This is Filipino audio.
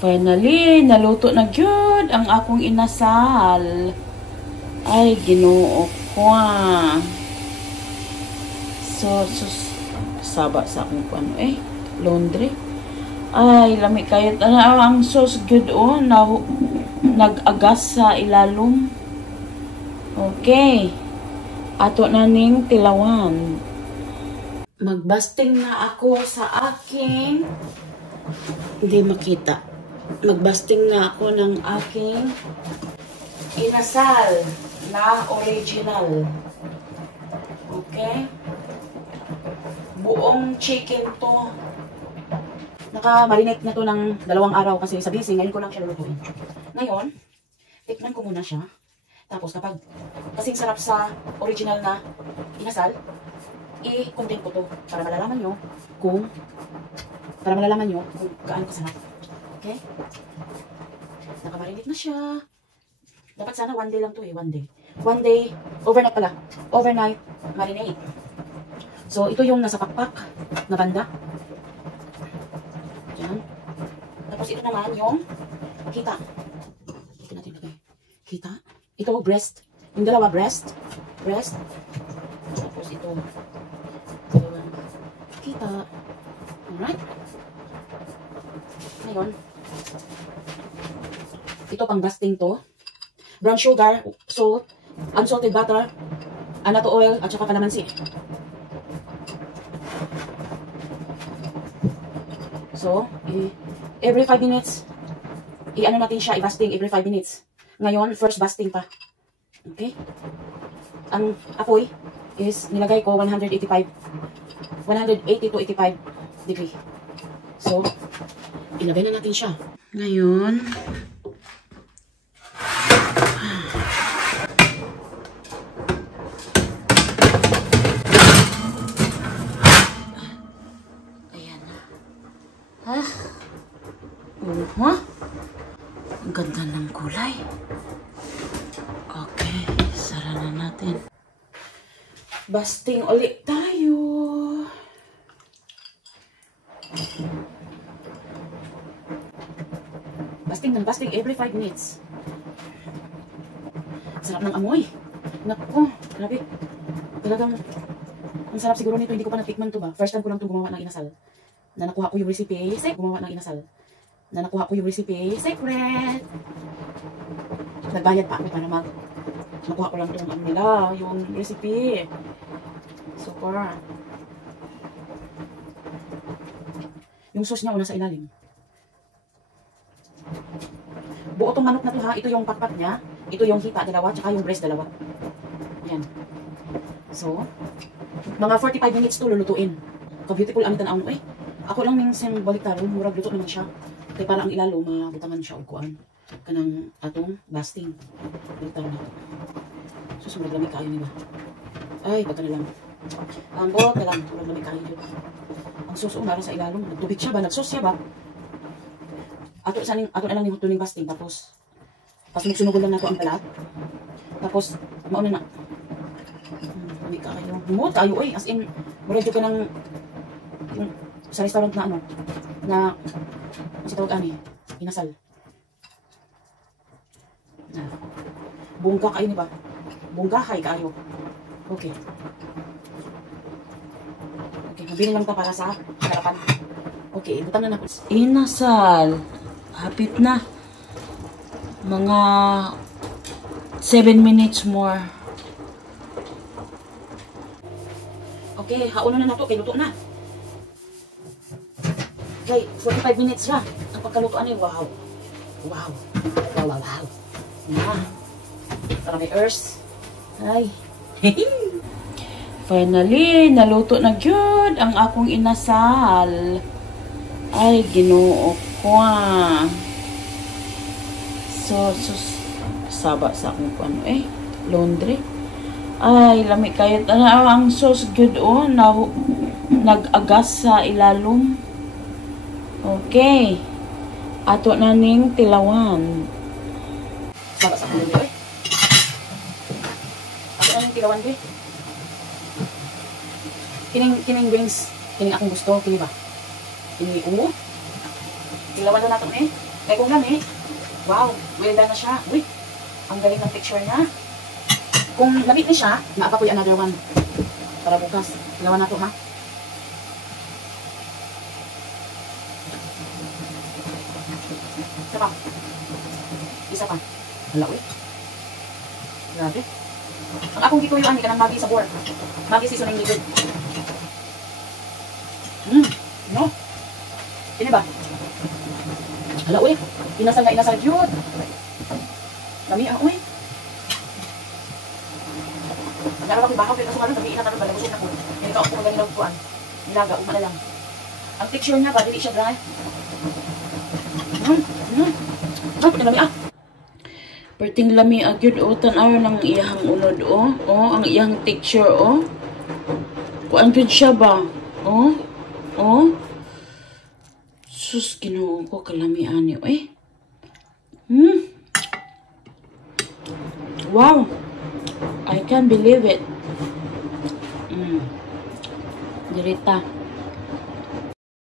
Finally, naluto na gyud ang akong inasal. Ay, Ginoo ko. So, saba sa akong ano laundry. Ay, lami kayat ang sauce good nag-agas sa ilalom. Okay. Ato na ning tilawan. Magbasting na ako sa aking hindi makita. Magbasting na ako ng aking inasal na original. Okay? Buong chicken to. Naka-marinate na to ng 2 araw kasi sa busy, ngayon ko lang siya lulutuin. Ngayon, tikman ko muna siya. Tapos kapag kasing sarap sa original na inasal, i-contain ko to para malalaman nyo kung gaano kasarap. Okay? Naka-marinate na siya. Dapat sana 1 day lang to 1 day. 1 day, overnight pala. Overnight marinate. So, ito yung nasa pakpak na banda. Yan. Tapos ito naman yung kita. Ito natin lagay. Kita. Ito, breast. Yung dalawa, breast. Breast. Tapos ito. Dalawang kita. Alright. Ngayon, ito pang basting to. Brown sugar, salt, unsalted butter, annatto oil, at saka kalamansi. So, every 5 minutes, i-ano natin siya, i-basting every 5 minutes. Ngayon, first basting pa. Okay? Ang apoy is, nilagay ko 180 to 85 degree. So, ilagay na natin siya. Ngayon, ang ganda ng kulay. Okay, sara na natin. Basting ulit tayo. Basting ng basting every 5 minutes. Sarap ng amoy. Naku, grabe. Talagang, ang sarap siguro nito. Hindi ko pa natikman to ba. First time ko lang itong gumawa ng inasal. Na nakuha ko yung recipe, secret. Nagbayad pa ako para makuha ko lang itong nila, yung recipe. Super. Yung sauce niya nasa ilalim. Buo tong manok na to ha. Ito yung pakpak niya. Ito yung hita, 2, tsaka yung breast, 2. Yan. So, mga 45 minutes to lulutuin. Ka-beautiful ang tanaw mo Ako lang minsan baliktaron, murag luto naman siya. Kaya para ang ilalo, mabutangan siya o kuan. Kanang atong basting. Baliktaron nato. Sus, murag lamig kayo niba. Ay, pagka na lang. Ambot na lang, murag lamig kayo dito. Ang suso, nara sa ilalo. Nagtubig siya ba? Nagsos siya ba? Ato na lang yung tuning basting. Tapos sunugod lang nato ang balat. Tapos, mauna na. Lamig kayo. Humot kayo As in, murag ka ng yung sa restaurant na na si tawag inasal. Na. Bungga kayo niba? Bunggahay kayo. Okay. Okay, mabili lang ta para sa harapan. Okay, ibutan na natin. Inasal. Hapit na. Mga 7 minutes more. Okay, hauna na nato kay luto na. Okay, 45 minutes na. Ang pagkalutuan ay wow. Wow. Para may earth. Ay. Finally, naluto na gyud ang akong inasal. Ay, Ginoo ko. So, saba sa akong laundry. Ay, lami kayat ang sauce good nag-agas sa ilalom. Okay. Ato na ning tilawan. Saba sa akong laundry. Ato na ning tilawan Kining wings, kining akong gusto, kini ba? Kini tilawan na nato Kaya kung gani, wow, well done na siya. Uy, ang galing ng texture niya. Kung labit na siya, naapa ko yung another one. Para bukas. Dalawa na to, ha? Isa pa. Isa pa. Hala, uy. Grabe. Ang akong gituyuan, hindi ka ng magi sa board. Magi seasoning liquid. No. Ini ba? Hala, uy. Inasal na inasal. Cute. Lami, uy. Naraw ako bakaw, pero sumalang, sabi inatanon ba, nagusog na ko. Hindi ka ako kung ganyan kuan. Nilaga, uma na lang. Ang texture niya ba, dili siya dry. Lami, perting lami agyud o tan-aw ng iyang unod o ang iyang texture o kuan gyud siya ba o sus Ginoo ko kalami ani wow, I can't believe it. Dirita.